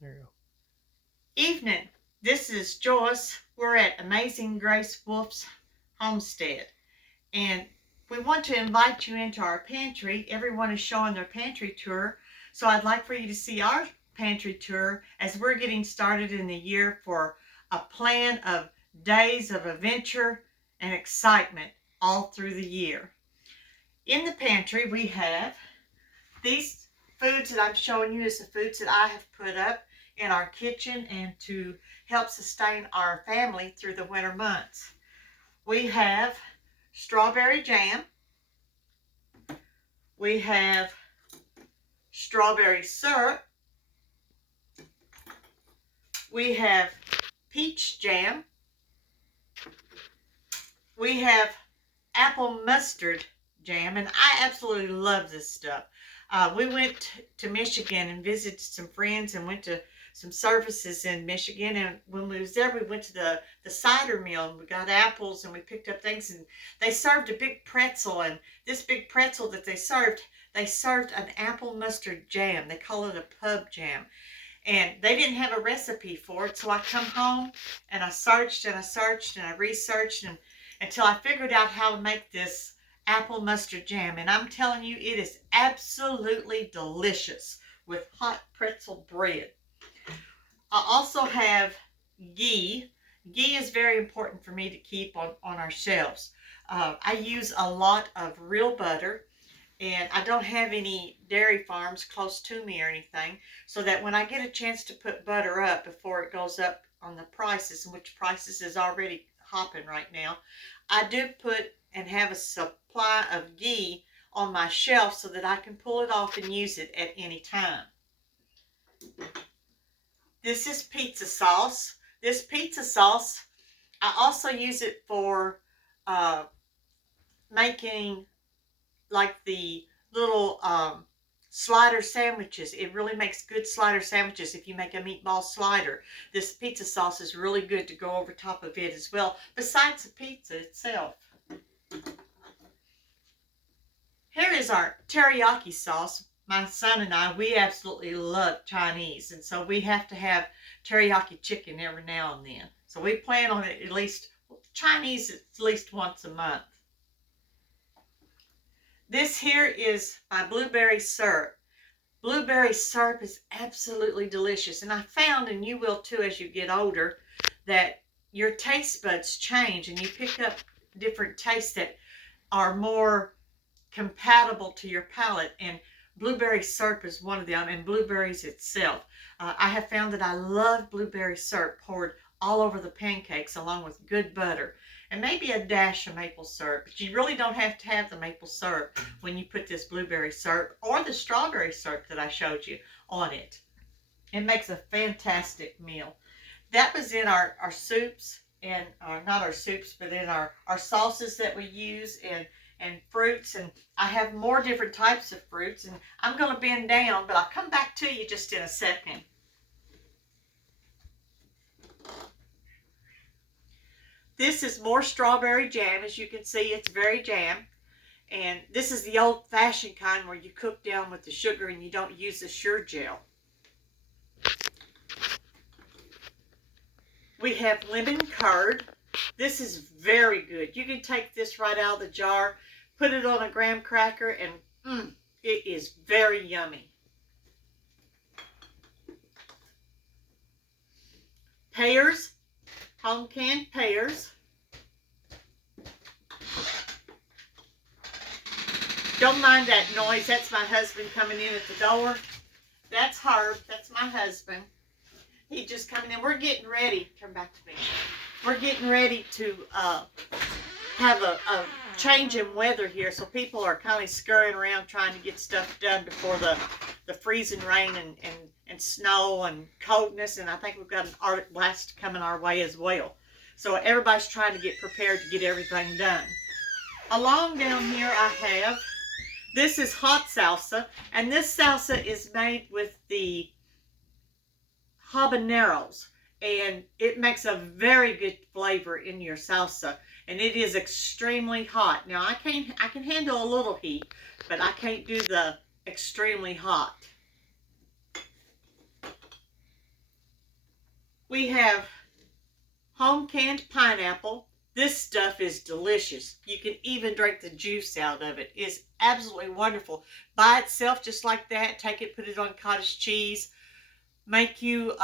There you go. Evening. This is Joyce. We're at Amazing Grace Wolfe's Homestead, and we want to invite you into our pantry. Everyone is showing their pantry tour, so I'd like for you to see our pantry tour as we're getting started in the year for a plan of days of adventure and excitement all through the year. In the pantry, we have these foods that I'm showing you is the foods that I have put up in our kitchen and to help sustain our family through the winter months. We have strawberry jam. We have strawberry syrup. We have peach jam. We have apple mustard jam, and I absolutely love this stuff. We went to Michigan and visited some friends and went to some services in Michigan. And when we was there, we went to the cider mill and we got apples and we picked up things. And they served a big pretzel. And this big pretzel that they served an apple mustard jam. They call it a pub jam. And they didn't have a recipe for it. So I come home and I searched and I searched and I researched and until I figured out how to make this apple mustard jam. And I'm telling you, it is absolutely delicious with hot pretzel bread. I also have ghee. Ghee is very important for me to keep on our shelves. I use a lot of real butter, and I don't have any dairy farms close to me or anything, so that when I get a chance to put butter up before it goes up on the prices, which prices is already hopping right now, I do put and have a supply of ghee on my shelf so that I can pull it off and use it at any time. This is pizza sauce. This pizza sauce, I also use it for uh, making like the little slider sandwiches. It really makes good slider sandwiches if you make a meatball slider. This pizza sauce is really good to go over top of it as well, besides the pizza itself. Here is our teriyaki sauce. My son and I, we absolutely love Chinese, and so we have to have teriyaki chicken every now and then. So we plan on it at least, Chinese at least once a month. This here is my blueberry syrup. Blueberry syrup is absolutely delicious, and I found, and you will too as you get older, that your taste buds change and you pick up different tastes that are more compatible to your palate, and blueberry syrup is one of them, and blueberries itself. I have found that I love blueberry syrup poured all over the pancakes along with good butter and maybe a dash of maple syrup, but you really don't have to have the maple syrup when you put this blueberry syrup or the strawberry syrup that I showed you on it. It makes a fantastic meal. That was in our soups, and not our soups, but in our sauces that we use, and fruits. And I have more different types of fruits, and I'm going to bend down, but I'll come back to you just in a second. This is more strawberry jam. As you can see, it's very jam. And this is the old-fashioned kind where you cook down with the sugar and you don't use the sure gel. We have lemon curd. This is very good. You can take this right out of the jar, put it on a graham cracker, and it is very yummy. Pears, home canned pears. Don't mind that noise. That's my husband coming in at the door. That's Herb. That's my husband. He just coming in. We're getting ready. Turn back to me. We're getting ready to have a change in weather here, so people are kind of scurrying around trying to get stuff done before the freezing rain and snow and coldness, and I think we've got an Arctic blast coming our way as well. So everybody's trying to get prepared to get everything done. Along down here I have, this is hot salsa, and this salsa is made with the habaneros, and it makes a very good flavor in your salsa, and it is extremely hot. Now I can handle a little heat, but I can't do the extremely hot. We have home canned pineapple. This stuff is delicious. You can even drink the juice out of it. It's absolutely wonderful. By itself, just like that, take it, put it on cottage cheese, make you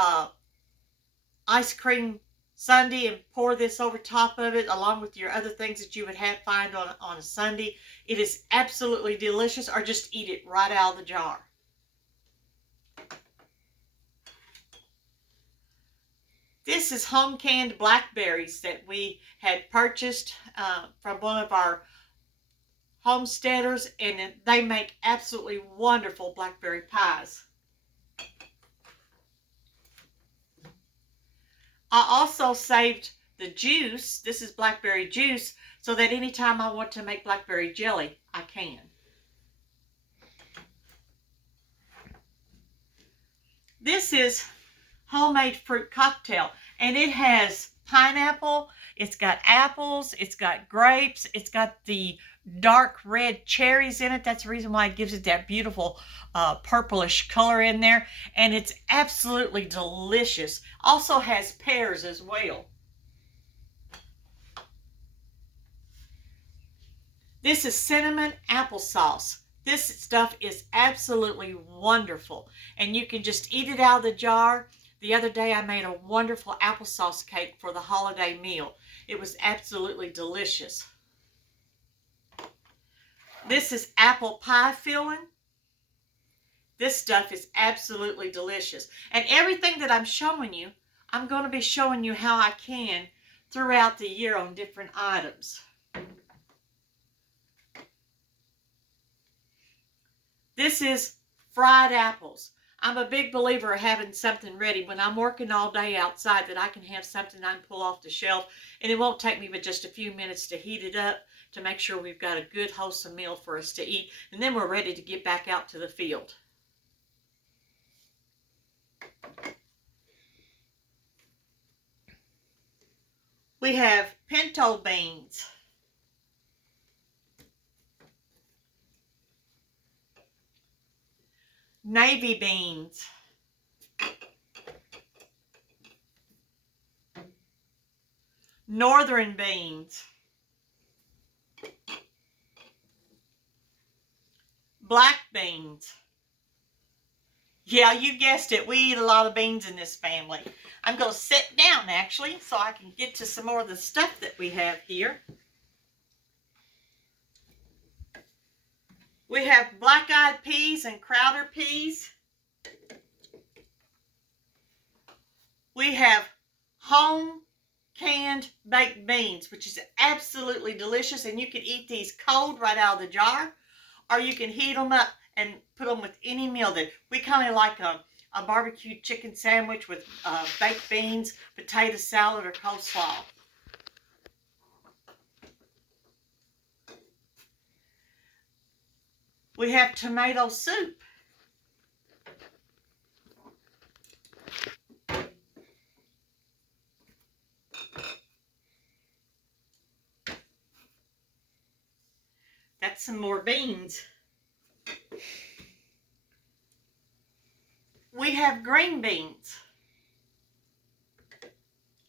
ice cream sundae and pour this over top of it along with your other things that you would find on a sundae. It is absolutely delicious, or just eat it right out of the jar. This is home canned blackberries that we had purchased from one of our homesteaders, and they make absolutely wonderful blackberry pies. I also saved the juice. This is blackberry juice, so that anytime I want to make blackberry jelly, I can. This is homemade fruit cocktail, and it has pineapple, it's got apples, it's got grapes, it's got the dark red cherries in it. That's the reason why it gives it that beautiful purplish color in there, and it's absolutely delicious. Also has pears as well. This is cinnamon applesauce. This stuff is absolutely wonderful, and you can just eat it out of the jar. The other day I made a wonderful applesauce cake for the holiday meal. It was absolutely delicious. This is apple pie filling. This stuff is absolutely delicious. And everything that I'm showing you, I'm going to be showing you how I can throughout the year on different items. This is fried apples. I'm a big believer of having something ready when I'm working all day outside, that I can have something I can pull off the shelf, and it won't take me but just a few minutes to heat it up to make sure we've got a good wholesome meal for us to eat, and then we're ready to get back out to the field. We have pinto beans. Navy beans. Northern beans. Black beans. Yeah, you guessed it. We eat a lot of beans in this family. I'm going to sit down actually so I can get to some more of the stuff that we have here. We have black-eyed peas and Crowder peas. We have home canned baked beans, which is absolutely delicious, and you can eat these cold right out of the jar, or you can heat them up and put them with any meal. That we kind of like a barbecue chicken sandwich with baked beans, potato salad, or coleslaw. We have tomato soup. That's some more beans. We have green beans.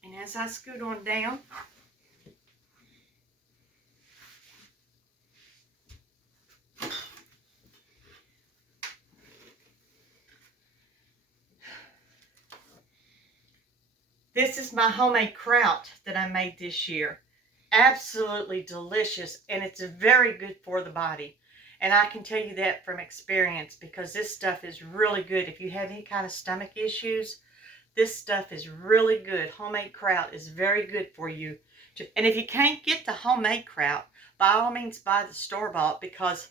And as I scoot on down, this is my homemade kraut that I made this year. Absolutely delicious, and it's very good for the body. And I can tell you that from experience, because this stuff is really good. If you have any kind of stomach issues, this stuff is really good. Homemade kraut is very good for you. And if you can't get the homemade kraut, by all means buy the store-bought, because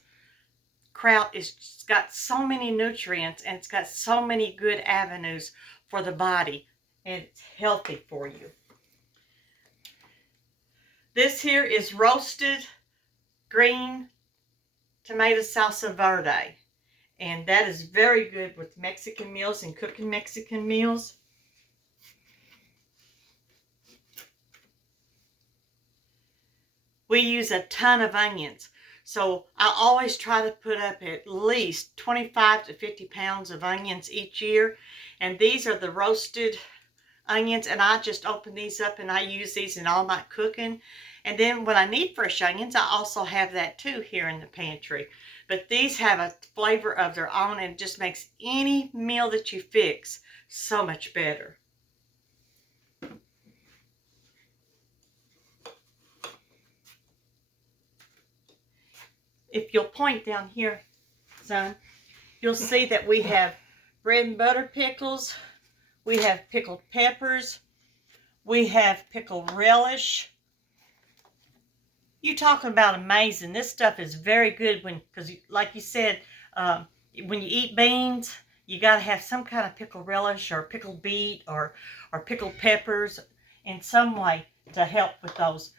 kraut is got so many nutrients and it's got so many good avenues for the body, and it's healthy for you. This here is roasted green tomato salsa verde, and that is very good with Mexican meals and cooking Mexican meals. We use a ton of onions, so I always try to put up at least 25 to 50 pounds of onions each year, and these are the roasted onions, and I just open these up and I use these in all my cooking. And then when I need fresh onions, I also have that too here in the pantry. But these have a flavor of their own, and it just makes any meal that you fix so much better. If you'll point down here, son, you'll see that we have bread and butter pickles, we have pickled peppers, we have pickled relish. You talking about amazing. This stuff is very good because like you said, when you eat beans, you got to have some kind of pickled relish or pickled beet or pickled peppers in some way to help with those.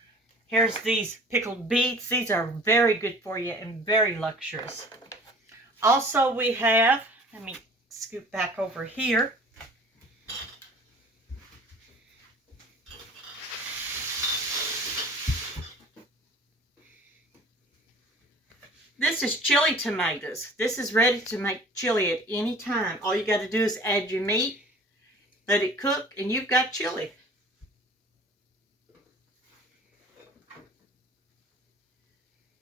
Here's these pickled beets. These are very good for you and very luxurious. Also, we have, let me scoot back over here. This is chili tomatoes. This is ready to make chili at any time. All you got to do is add your meat, let it cook, and you've got chili.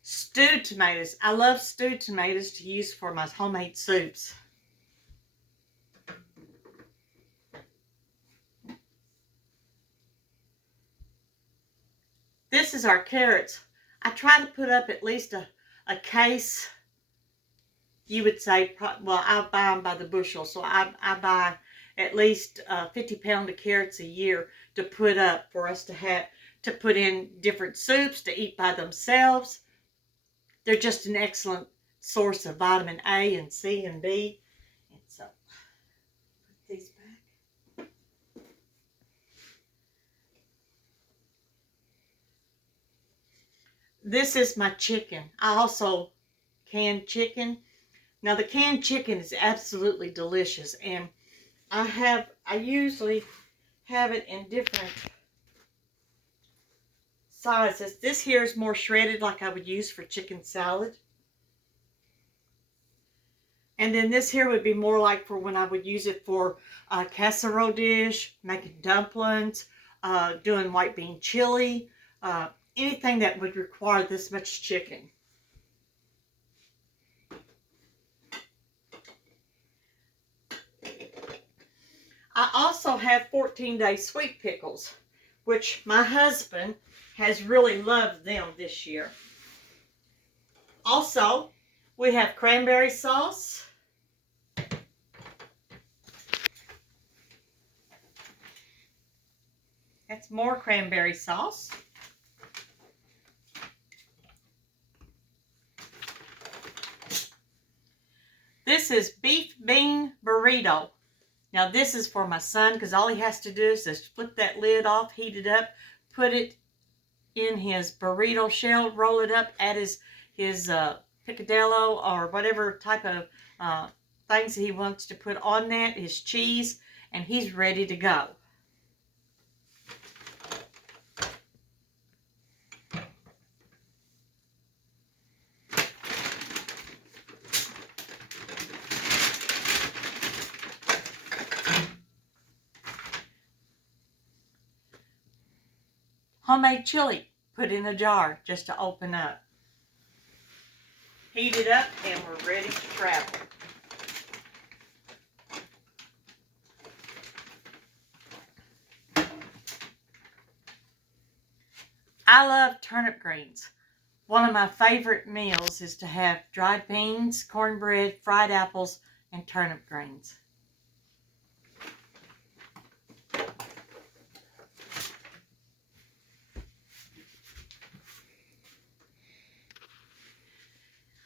Stewed tomatoes. I love stewed tomatoes to use for my homemade soups. This is our carrots. I try to put up at least a case. You would say, well, I buy them by the bushel, so I buy at least 50 pounds of carrots a year to put up for us to have to put in different soups to eat by themselves. They're just an excellent source of vitamin A and C and B. And so, put these back. This is my chicken. I also canned chicken. Now the canned chicken is absolutely delicious, and I usually have it in different sizes. This here is more shredded, like I would use for chicken salad. And then this here would be more like for when I would use it for a casserole dish, making dumplings, doing white bean chili, anything that would require this much chicken. I also have 14-day sweet pickles, which my husband has really loved them this year. Also, we have cranberry sauce. That's more cranberry sauce. This is beef bean burrito. Now this is for my son because all he has to do is just flip that lid off, heat it up, put it in his burrito shell, roll it up, add his picadillo or whatever type of things he wants to put on that, his cheese, and he's ready to go. Homemade chili, put in a jar just to open up. Heat it up and we're ready to travel. I love turnip greens. One of my favorite meals is to have dried beans, cornbread, fried apples, and turnip greens.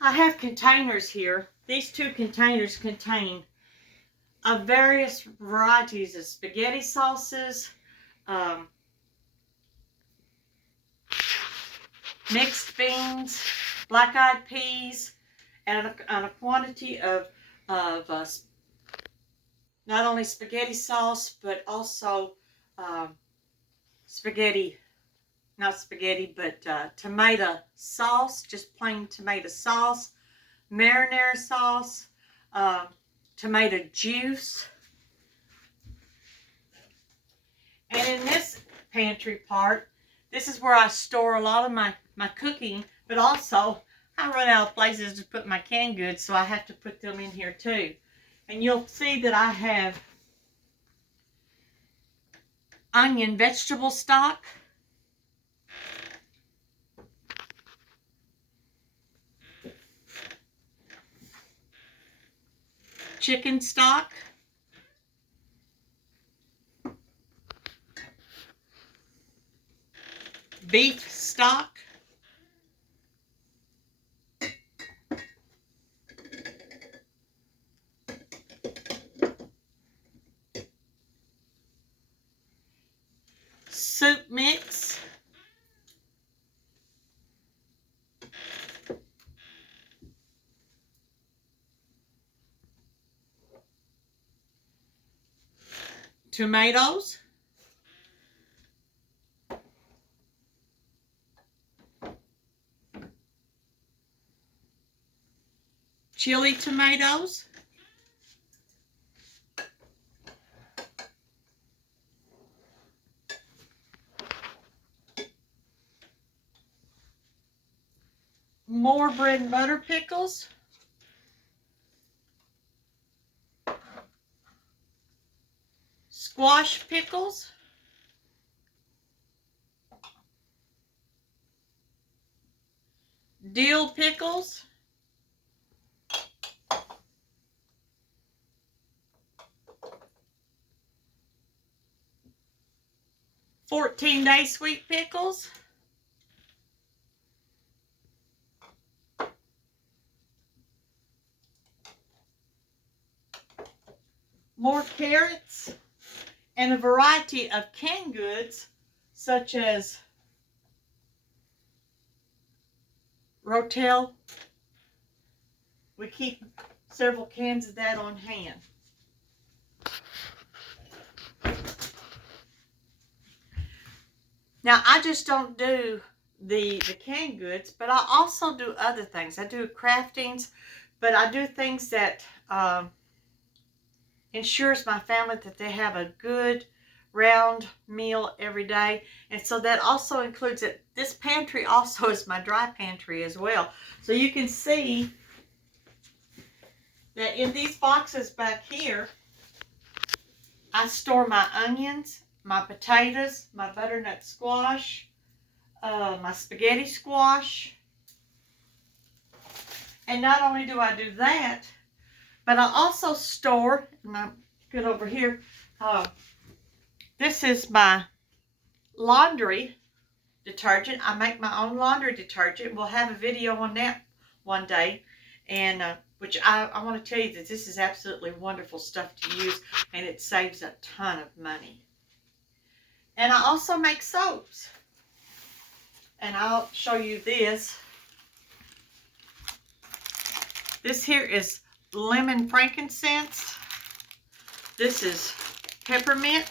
I have containers here. These two containers contain various varieties of spaghetti sauces, mixed beans, black-eyed peas, and a quantity of not only spaghetti sauce, but also tomato sauce, just plain tomato sauce, marinara sauce, tomato juice, pantry part. This is where I store a lot of my cooking, but also I run out of places to put my canned goods, so I have to put them in here too. And you'll see that I have onion vegetable stock, chicken stock, beef stock, soup mix, tomatoes, chili tomatoes, more bread and butter pickles, squash pickles, dill pickles, "14-day" sweet pickles, more carrots, and a variety of canned goods such as Rotel. We keep several cans of that on hand. Now, I just don't do the canned goods, but I also do other things. I do craftings, but I do things that ensures my family that they have a good round meal every day. And so that also includes it. This pantry also is my dry pantry as well. So you can see that in these boxes back here, I store my onions, my potatoes, my butternut squash, my spaghetti squash. And not only do I do that, but I also store, good over here, this is my laundry detergent. I make my own laundry detergent. We'll have a video on that one day. And which I want to tell you that this is absolutely wonderful stuff to use, and it saves a ton of money. And I also make soaps. And I'll show you this. This here is lemon frankincense. This is peppermint,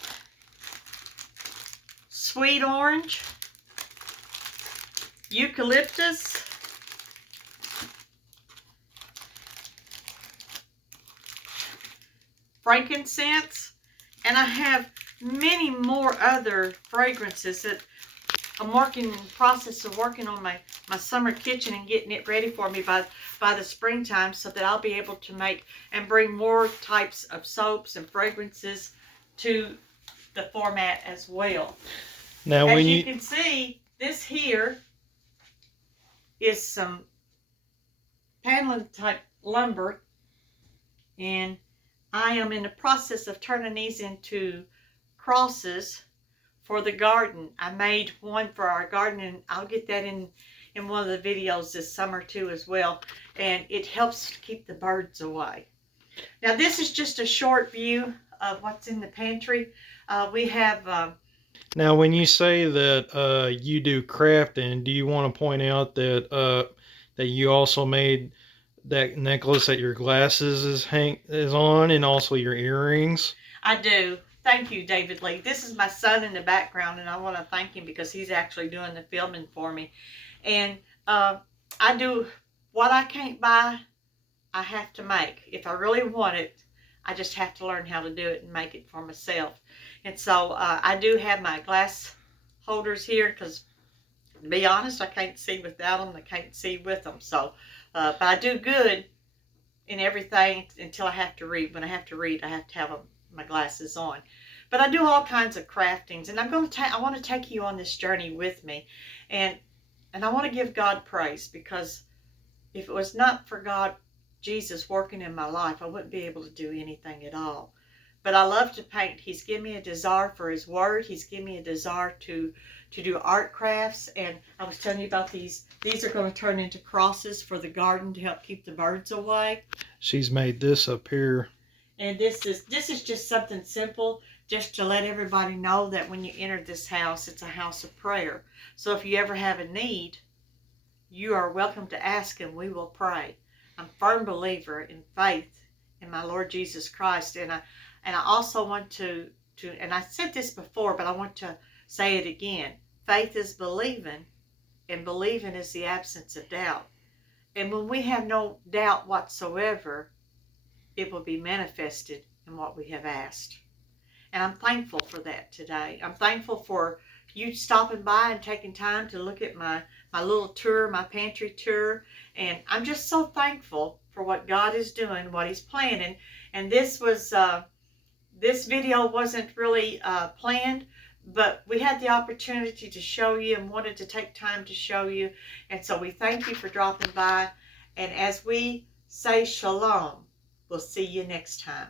sweet orange, eucalyptus, frankincense, and I have many more other fragrances that I'm in the process of working on my summer kitchen and getting it ready for me by the springtime, so that I'll be able to make and bring more types of soaps and fragrances to the format as well. Now, as you can see, this here is some paneling type lumber, and I am in the process of turning these into crosses for the garden. I made one for our garden, and I'll get that in one of the videos this summer too as well. And it helps to keep the birds away. Now, this is just a short view of what's in the pantry. We have... Now, when you say that you do crafting, do you want to point out that that you also made that necklace that your glasses is on, and also your earrings? I do. Thank you, David Lee. This is my son in the background, and I want to thank him because he's actually doing the filming for me. And I do what I can't buy, I have to make. If I really want it, I just have to learn how to do it and make it for myself. And so I do have my glass holders here because, to be honest, I can't see without them. I can't see with them. So, but I do good in everything until I have to read. When I have to read, I have to have my glasses on. But I do all kinds of craftings, and I want to take you on this journey with me, and I want to give God praise, because if it was not for God, Jesus working in my life, I wouldn't be able to do anything at all. But I love to paint. He's given me a desire for His Word. He's given me a desire to do art crafts. And I was telling you about these. These are going to turn into crosses for the garden to help keep the birds away. She's made this up here. And this is just something simple, just to let everybody know that when you enter this house, it's a house of prayer. So if you ever have a need, you are welcome to ask, and we will pray. I'm a firm believer in faith in my Lord Jesus Christ, and I also want to and I said this before, but I want to say it again. Faith is believing, and believing is the absence of doubt. And when we have no doubt whatsoever, it will be manifested in what we have asked. And I'm thankful for that today. I'm thankful for you stopping by and taking time to look at my little tour, my pantry tour. And I'm just so thankful for what God is doing, what He's planning. And this video wasn't really planned, but we had the opportunity to show you and wanted to take time to show you. And so we thank you for dropping by. And as we say shalom, we'll see you next time.